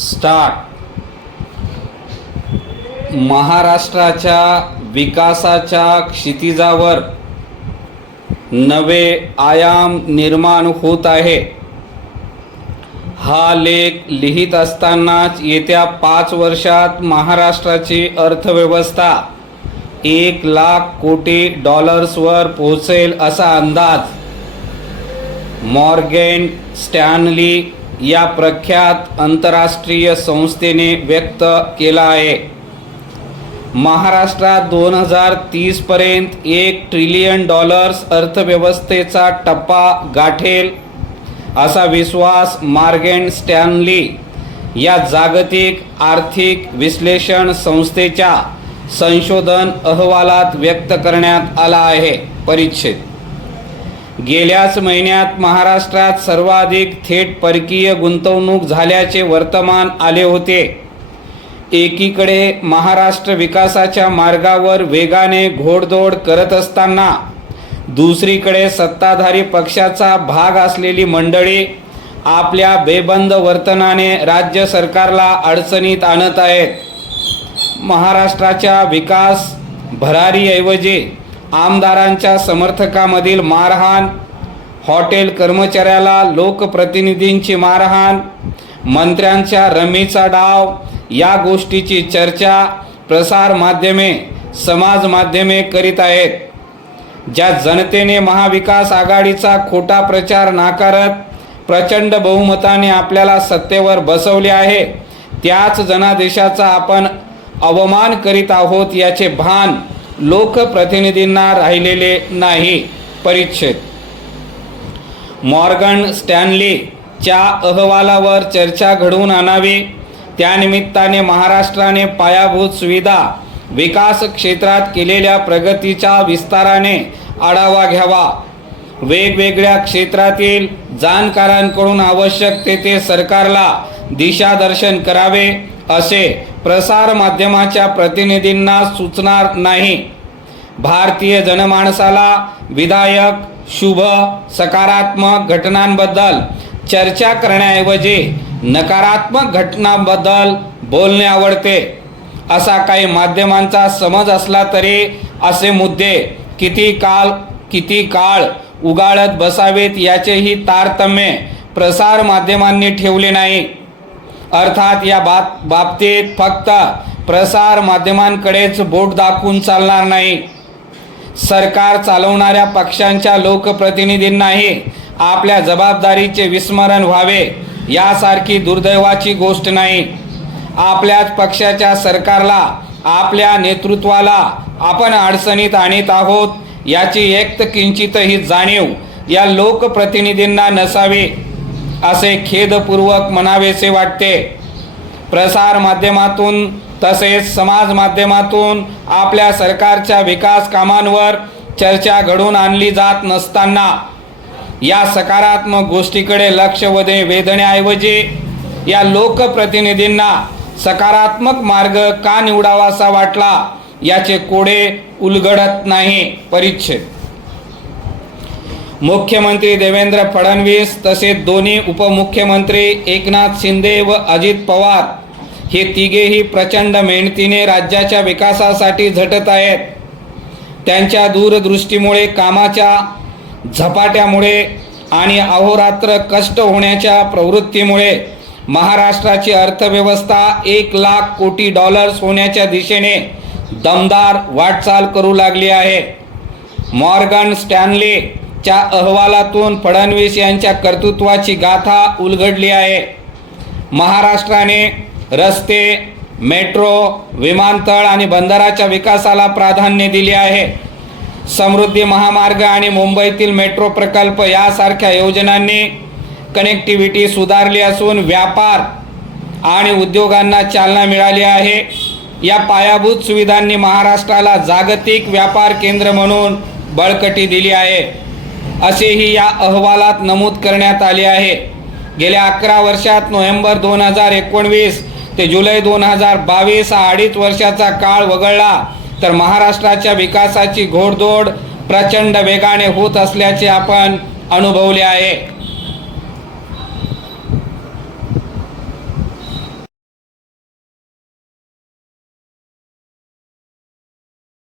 Start. महाराष्ट्राच्या विकासाच्या क्षितिजावर नवे आयाम निर्माण होत आहे. हा लेख लिहित असतानाच येत्या 5 वर्षात महाराष्ट्राची अर्थव्यवस्था 1,00,000 कोटी डॉलर्सवर पोहोचेल असा अंदाज मॉर्गन स्टॅनली या प्रख्यात आंतरराष्ट्रीय संस्थेने व्यक्त केला आहे. महाराष्ट्रात 2030 पर्यंत $1 ट्रिलियन अर्थव्यवस्थेचा टप्पा गाठेल असा विश्वास मॉर्गन स्टॅनली या जागतिक आर्थिक विश्लेषण संस्थेच्या संशोधन अहवालात व्यक्त करण्यात आला आहे. परिच्छेद. गेल्याच महिन्यात महाराष्ट्रात सर्वाधिक थेट परकीय गुंतवणूक झाल्याचे वर्तमान आले होते. एकीकडे महाराष्ट्र विकासाच्या मार्गावर वेगाने घोडदौड करत असताना दुसरीकडे सत्ताधारी पक्षाचा भाग असलेली मंडळी आपल्या बेबंद वर्तनाने राज्य सरकारला अडचणीत आणत आहेत. महाराष्ट्राच्या विकास भरारीऐवजी आमदारांच्या समर्थकामधील मारहाण, हॉटेल कर्मचाऱ्याला लोकप्रतिनिधींची मारहाण, मंत्र्यांच्या रमीचा डाव या गोष्टीची चर्चा प्रसार माध्यमे, समाज माध्यमे करीत आहेत. ज्या जनतेने महाविकास आघाडीचा खोटा प्रचार नाकारत प्रचंड बहुमताने आपल्याला सत्तेवर बसवले आहे, त्याच जनादेशाचा आपण अवमान करीत आहोत याचे भान लोकप्रतिनिधींना राहिलेले नाही. परिच्छेद. मॉर्गन स्टॅनलीच्या अहवालावर चर्चा घडवून आणावी, त्यानिमित्ताने महाराष्ट्राने पायाभूत सुविधा विकास क्षेत्रात केलेल्या प्रगतीच्या विस्ताराने आढावा घ्यावा. वेगवेगळ्या क्षेत्रातील जाणकारांकडून आवश्यक तेथे सरकारला दिशादर्शन करावे असे प्रसार माध्यमाच्या प्रतिनिधींना सुचणार नाही. भारतीय जनमानसाला विधायक, शुभ, सकारात्मक घटनांबद्दल चर्चा करण्याऐवजी नकारात्मक घटनांबद्दल बोलणे आवडते असा काही माध्यमांचा समज असला तरी असे मुद्दे किती काळ उगाळत बसावेत याचेही तारतम्य प्रसार माध्यमांनी ठेवले नाही. अर्थात या बाबतीत फक्त प्रसार माध्यमांकडेच बोट दाखवून चालणार नाही. सरकार चालवणाऱ्या पक्षांच्या लोकप्रतिनिधींनाही आपल्या जबाबदारीचे विस्मरण व्हावे यासारखी दुर्दैवाची गोष्ट नाही. आपल्याच पक्षाच्या सरकारला, आपल्या नेतृत्वाला आपण अडचणीत आणीत आहोत याची एक किंचितही जाणीव या लोकप्रतिनिधींना नसावी असे खेदपूर्वक म्हणावेसे वाटते. प्रसार माध्यमातून तसेच समाज माध्यमातून आपल्या सरकारच्या विकास कामांवर चर्चा घडवून आणली जात नसताना या सकारात्मक गोष्टीकडे लक्ष वेधण्याऐवजी या लोकप्रतिनिधींना सकारात्मक मार्ग का निवडावासा वाटला याचे कोडे उलगडत नाही. परिच्छेद. मुख्यमंत्री देवेंद्र फडणवीस तसेच दोन्ही उपमुख्यमंत्री एकनाथ शिंदे व अजित पवार हे तिघेही प्रचंड मेहनतीने राज्याच्या विकासासाठी झटत आहेत. त्यांच्या दूरदृष्टीमुळे, कामाच्या झपाट्यामुळे आणि अहोरात्र कष्ट होण्याच्या प्रवृत्तीमुळे महाराष्ट्राची अर्थव्यवस्था $1,00,000 कोटी होण्याच्या दिशेने दमदार वाटचाल करू लागली आहे. मॉर्गन स्टॅनलीच्या अहवालातून फडणवीस यांच्या कर्तृत्वाची गाथा उलगडली आहे. महाराष्ट्राने रस्ते, मेट्रो, विमानतळ आणि बंदराच्या विकासाला प्राधान्य दिले आहे. समृद्धी महामार्ग आणि मुंबईतील मेट्रो प्रकल्प यासारख्या योजनांनी कनेक्टिव्हिटी सुधारली असून व्यापार आणि उद्योगांना चालना मिळाली आहे. या पायाभूत सुविधांनी महाराष्ट्राला जागतिक व्यापार केंद्र म्हणून बळकटी दिली आहे असेही या अहवालात नमूद करण्यात आले आहे. गेल्या 11 वर्षात नोव्हेंबर 2019 ते जुलै 2022 हा 2.5 वर्षाचा काळ वगळला तर महाराष्ट्राच्या विकासाची घोडदौड प्रचंड वेगाने होत असल्याचे आपण अनुभवले आहे.